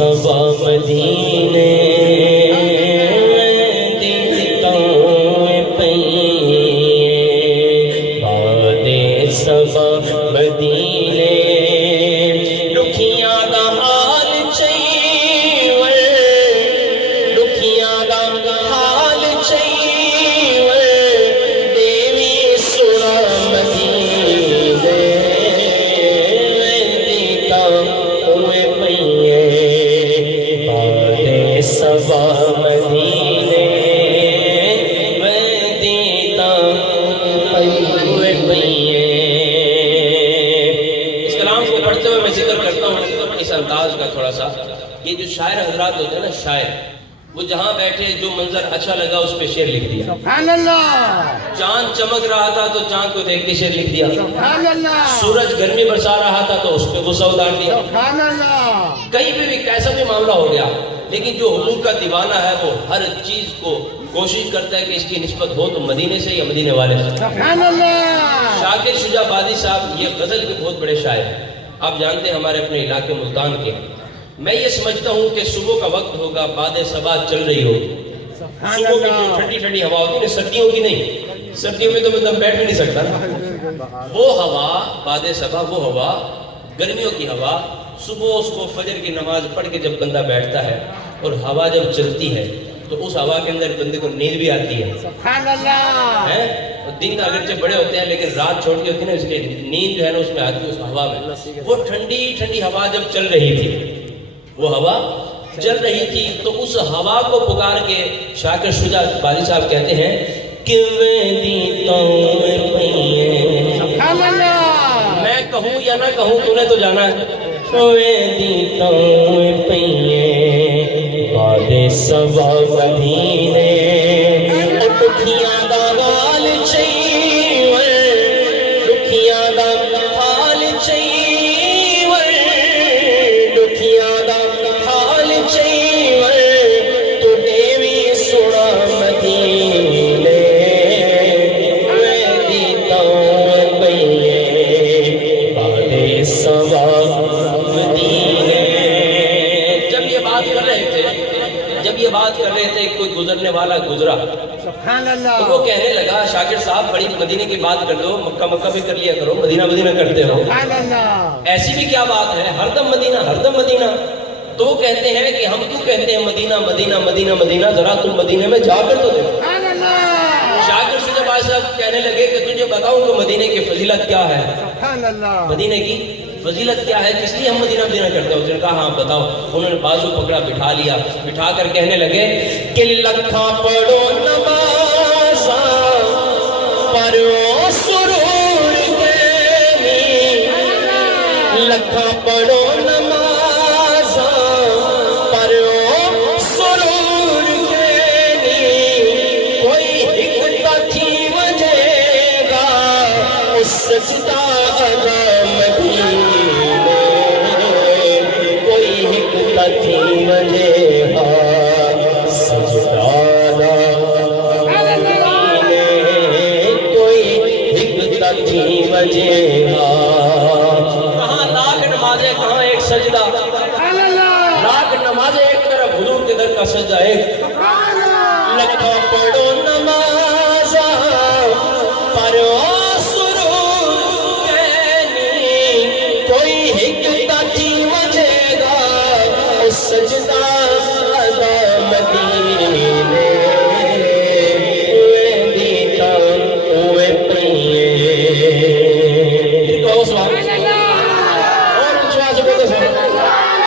صبا مدینے دیتا پئیے باد صبا مدینے لکھیاں دا حال چاہیے لکھیاں دا حال چاہیے دیوی سنا مدینے دیتا پئیے باد صبا مدینے دیتا پئیے۔ اس کلام کو پڑھتے ہوئے میں ذکر کرتا ہوں اس انداز کا تھوڑا سا، یہ جو شاعر حضرات ہوتے ہیں نا، شاعر وہ جہاں بیٹھے جو منظر اچھا لگا اس پہ شعر لکھ دیا۔ سبحان اللہ۔ چاند چمک رہا تھا تو چاند کو دیکھ کے شعر لکھ دیا۔ سبحان اللہ۔ سورج گرمی برسا رہا تھا تو اس پہ غصہ اتار دیا۔ سبحان اللہ۔ کہیں پہ بھی کیسا بھی معاملہ ہو گیا، لیکن جو حضور کا دیوانہ ہے وہ ہر چیز کو کوشش کرتا ہے کہ اس کی نسبت ہو تو مدینے سے یا مدینے والے سے۔ سبحان اللہ۔ شاکر شجاع آبادی صاحب یہ غزل کے بہت بڑے شاعر ہیں، آپ جانتے ہیں ہمارے اپنے علاقے ملتان کے۔ میں یہ سمجھتا ہوں کہ صبح کا وقت ہوگا، باد صبا چل رہی ہوگی، صبح کی جو ٹھنڈی ٹھنڈی ہوا ہوتی ہے نا، سردیوں کی نہیں، سردیوں میں تو میں بیٹھ بھی نہیں سکتا نا، وہ ہوا باد صبا، وہ ہوا گرمیوں کی ہوا، صبح اس کو فجر کی نماز پڑھ کے جب بندہ بیٹھتا ہے اور ہوا جب چلتی ہے تو اس ہوا کے اندر بندے کو نیند بھی آتی ہے۔ سبحان اللہ۔ دن اگرچہ بڑے ہوتے ہیں لیکن رات چھوٹی ہوتی ہے نا، اس لیے نیند جو ہے نا اس میں آتی ہے، اس ہوا میں۔ وہ ٹھنڈی ٹھنڈی ہوا جب چل رہی تھی، وہ ہوا چل رہی تھی تو اس ہوا کو پکار کے شاکر شجاع آبادی صاحب کہتے ہیں کہ سبحان اللہ۔ میں کہوں یا نہ کہوں تو نے تو جانا ہے۔ باد صبا مدینے لکھیاں دا حال چاہیے لکھیاں دا حال چاہیے لکھیاں دا حال چاہیے تو دیوی سنا مدینے دیتا پئیے باد صبا مدینے۔ جب یہ بات کر رہے تھے کوئی گزرنے والا گزرا، سبحان تو اللہ۔ وہ کہنے لگا شاکر صاحب بڑی مدینے کی بات کر دو، مکہ مکہ بھی کر لیا کرو، مدینہ مدینہ کرتے ہو، سبحان اللہ۔ ایسی بھی کیا بات ہے، ہر دم مدینہ ہر دم مدینہ۔ تو وہ کہتے ہیں کہ ہم کیوں کہتے ہیں مدینہ مدینہ مدینہ مدینہ، ذرا تم مدینے میں جا کر تو دیکھو۔ سبحان اللہ۔ شاکر شجاع آبادی صاحب کہنے لگے کہ تجھے بتاؤں کہ مدینے کی فضیلت کیا ہے، سبحان اللہ۔ مدینے کی فضیلت کیا ہے، کس لیے ہم مدینہ مدینہ کرتے ہیں؟ اس نے کہا ہاں بتاؤ۔ انہوں نے بازو پکڑا، بٹھا لیا، بٹھا کر کہنے لگے کہ لکھاں پڑھو نمازاں پڑھو سرور دینی، لکھاں پڑھو نمازاں پڑھو سرور دینی، کوئی حکمت تھی وجہ گا اس سجدہ کہاں لاکھ نمازیں، کہاں ایک سجدہ، لاکھ نمازیں ایک طرف، حضور کے در کا سجدہ ایک۔ لکھاں پڑھو نمازاں پڑھو سرور دینی، کوئی حکمت تھی وجہ گا اس سجدہ